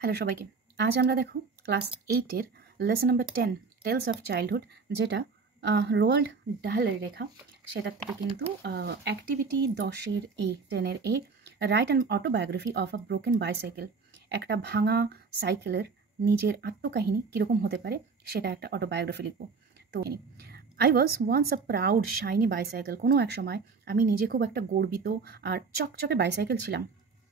Hello সবাইকে। আজ আমরা দেখো ক্লাস 8-এর lesson number 10 tales of childhood, যেটা রোয়াল্ড ডাহলের লেখা। সেটার থেকে কিন্তু অ্যাক্টিভিটি 10-এর এ 10-এর এ write and autobiography of a broken bicycle. একটা ভাঙা সাইকেলের নিজের আত্মকাহিনী কীরকম হতে পারে সেটা একটা অটোবায়োগ্রাফি লিখবো। তো I was once a proud shiny bicycle. কোনো এক সময় আমি নিজে খুব একটা গর্বিত আর চকচকে বাইসাইকেল ছিলাম।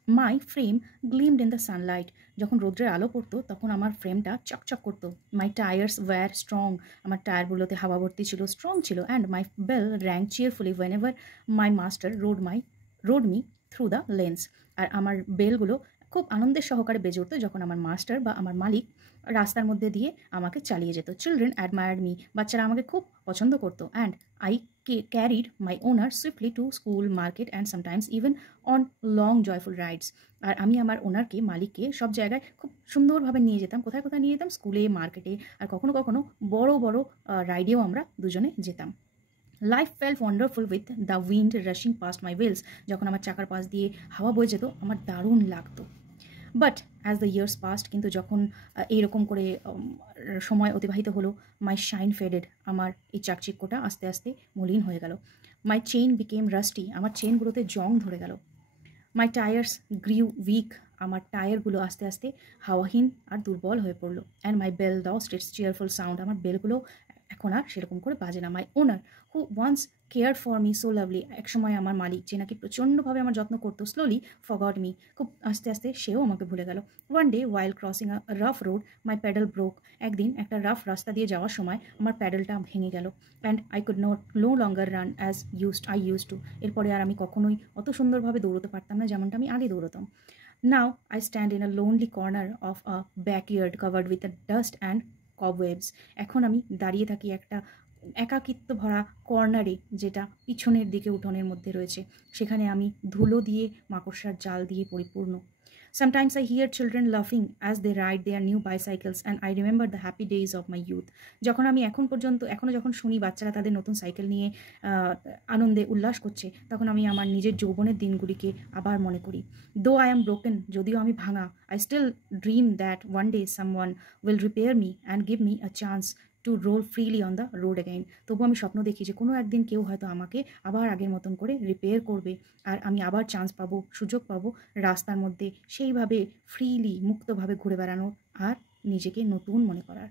My frame gleamed in the sunlight. যখন রৌদ্রের আলো পড়তো তখন আমার ফ্রেমটা চকচক করতো। My tyres were strong. আমার টায়ারগুলোতে হাওয়া ভর্তি ছিল, স্ট্রং ছিল। And my bell rang cheerfully whenever my master rode me through the lanes. আর আমার বেলগুলো খুব আনন্দের সহকারে বেজে উঠতো যখন আমার মাস্টার বা আমার মালিক রাস্তার মধ্যে দিয়ে আমাকে চালিয়ে যেত। Children admired me. বাচ্চারা আমাকে খুব পছন্দ করতো। And I carried my owner swiftly to school, market and sometimes even on long joyful rides. আর আমি আমার ওনারকে, মালিককে সব জায়গায় খুব সুন্দরভাবে নিয়ে যেতাম। কোথায় কোথায় নিয়ে যেতাম? স্কুলে, মার্কেটে, আর কখনো কখনো বড় বড় রাইডেও আমরা দুজনে যেতাম। Life felt wonderful with the wind rushing past my wheels. যখন আমার চাকার পাশ দিয়ে হাওয়া বয়ে যেত আমার দারুণ লাগতো। But as the years past, কিন্তু যখন এইরকম করে সময় অতিবাহিত হলো, মাই শাইন ফেডেড। আমার এই চাকচিক্যটা আস্তে আস্তে মলিন হয়ে গেল। My chain became rusty. আমার চেনগুলোতে জং ধরে গেল। My tyres grew weak. আমার টায়ারগুলো আস্তে আস্তে হাওয়াহীন আর দুর্বল হয়ে পড়লো। And my bell lost its cheerful sound. আমার বেলগুলো এখন আর সেরকম করে বাজে না। My owner who once care for me so lovely. একসময় আমার মালিক, যে নাকি প্রচণ্ডভাবে আমার যত্ন করতো, স্লোলি ফরগট মি। খুব আস্তে আস্তে সেও আমাকে ভুলে গেল। One day while crossing a rough road my pedal broke. একদিন একটা রাফ রাস্তা দিয়ে যাওয়ার সময় আমার প্যাডেলটা ভেঙে গেল। And I could no longer run as I use to. এরপরে আর আমি কখনোই অত সুন্দরভাবে দৌড়তে পারতাম না যেমনটা আমি আগে দৌড়তাম। Now I stand in a lonely corner of a backyard covered with a dust and cobwebs. এখন আমি দাঁড়িয়ে থাকি একটা একাকিত্ব ভরা কর্নারে, যেটা পিছনের দিকে উঠোনের মধ্যে রয়েছে। সেখানে আমি ধুলো দিয়ে, মাকড়সার জাল দিয়ে পরিপূর্ণ। Sometimes I hear children laughing as they ride their new bicycles and I remember the happy days of my youth. যখন আমি এখনো যখন শুনি বাচ্চারা তাদের নতুন সাইকেল নিয়ে আনন্দে উল্লাস করছে, তখন আমি আমার নিজের যৌবনের দিনগুলিকে আবার মনে করি। Though I am broken, যদিও আমি ভাঙা, I still dream that one day someone will repair me and give me a chance to roll freely on the road again. তবু আমি স্বপ্ন দেখি যে কোনো একদিন কেউ হয়তো আমাকে আবার আগের মতন করে রিপেয়ার করবে, আর আমি আবার চান্স পাবো, সুযোগ পাবো রাস্তার মধ্যে সেইভাবে ফ্রিলি, মুক্তভাবে ঘুরে বেড়ানোর আর নিজেকে নতুন মনে করার।